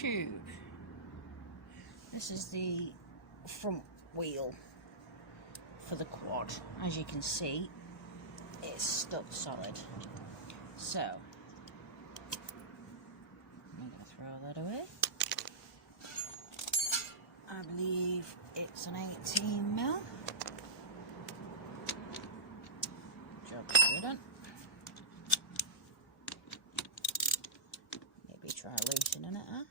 tube. This is the front wheel for the quad. As you can see, it's stuck solid. So, I'm going to throw that away. I believe it's an 18mm. Job's done. Maybe try loosening it, huh?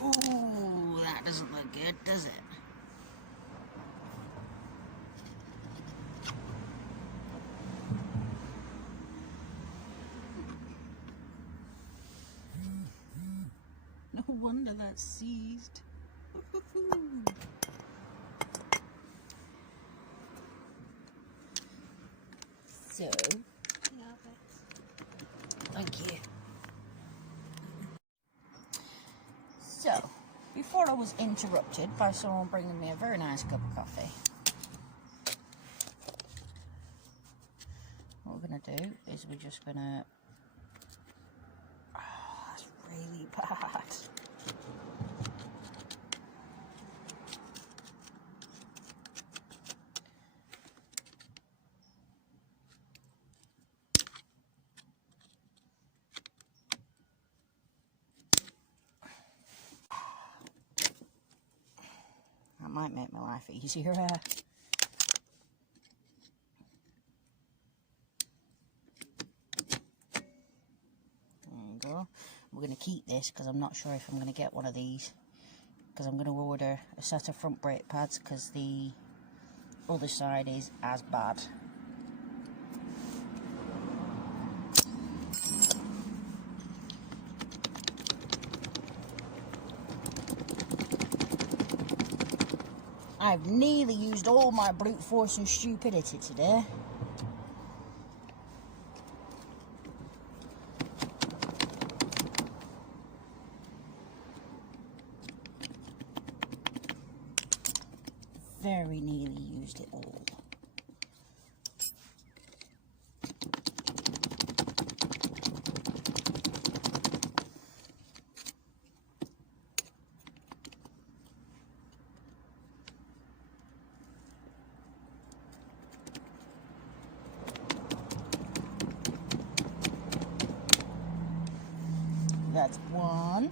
Oh, that doesn't look good, does it? No wonder that's seized. So, thank you. So, before I was interrupted by someone bringing me a very nice cup of coffee, what we're going to do is we're just going to... Oh, that's really bad. That might make my life easier. There you go. We're going to keep this because I'm not sure if I'm going to get one of these, because I'm going to order a set of front brake pads because the other side is as bad. I've nearly used all my brute force and stupidity today. Very nearly used it all. That's one.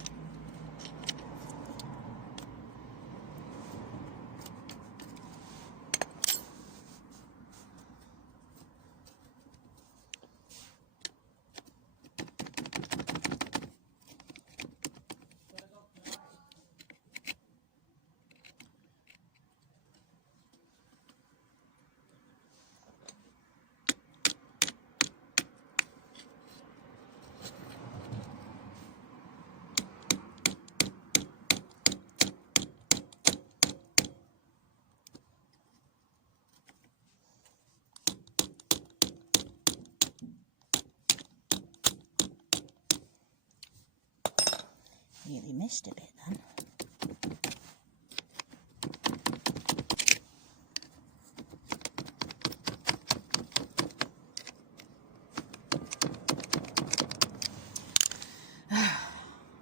Nearly missed a bit then.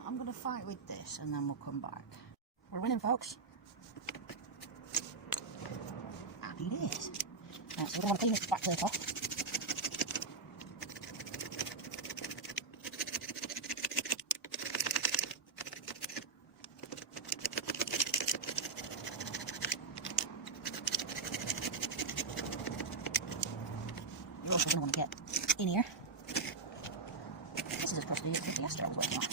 I'm going to fight with this and then we'll come back. We're winning, folks. Happy days. Right, so we're going to clean this back clip off. You're also going to want to get in here. This is supposed to be the ester I was working on.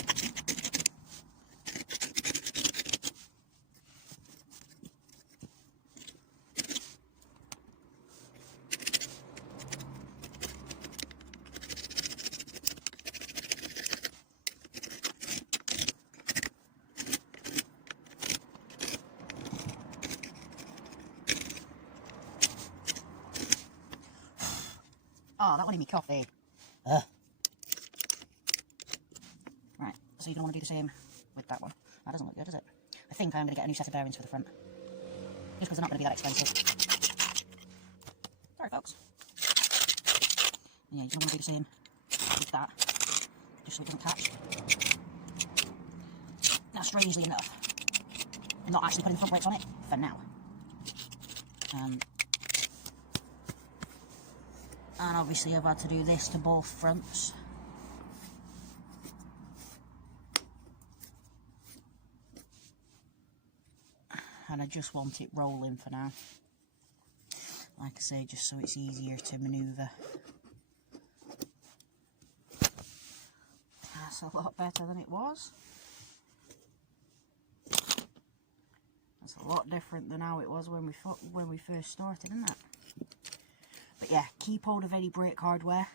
Oh, that one in me coffee. Right, so you're going to want to do the same with that one. That doesn't look good, does it? I think I'm going to get a new set of bearings for the front. Just because they're not going to be that expensive. Sorry, folks. And yeah, you don't want to do the same with that, just so it doesn't catch. Now, strangely enough, I'm not actually putting front brakes on it for now. And obviously I've had to do this to both fronts. And I just want it rolling for now. Like I say, just so it's easier to manoeuvre. That's a lot better than it was. That's a lot different than how it was when we first started, isn't it? But yeah, keep hold of any brake hardware,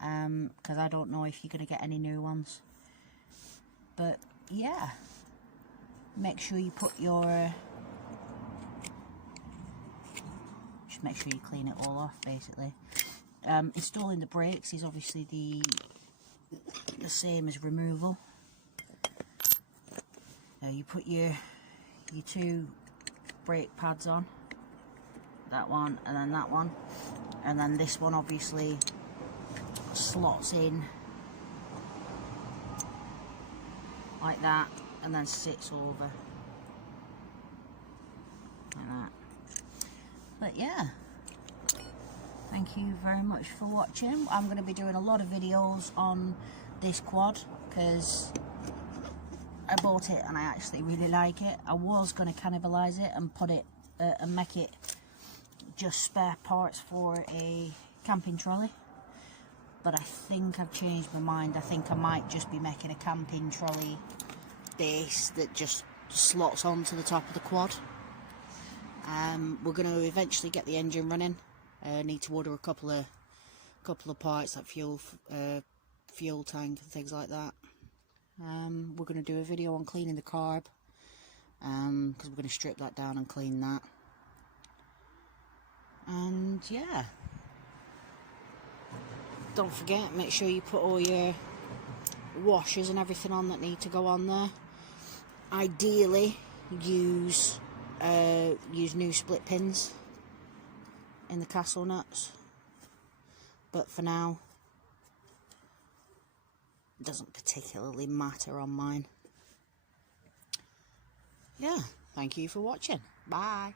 because I don't know if you're going to get any new ones. But yeah, make sure you put your... just make sure you clean it all off, basically. Installing the brakes is obviously the same as removal. You put your two brake pads on, that one and then that one, and then this one obviously slots in like that and then sits over like that. But yeah, thank you very much for watching. I'm going to be doing a lot of videos on this quad because I bought it and I actually really like it. I was going to cannibalise it and put it and make it just spare parts for a camping trolley, but I think I've changed my mind. I think I might just be making a camping trolley base that just slots onto the top of the quad. We're going to eventually get the engine running. Need to order a couple of parts like fuel tank and things like that. We're going to do a video on cleaning the carb, because we're going to strip that down and clean that. And yeah, don't forget, make sure you put all your washers and everything on that need to go on there. Ideally use new split pins in the castle nuts, but for now it doesn't particularly matter on mine. Yeah, thank you for watching. Bye.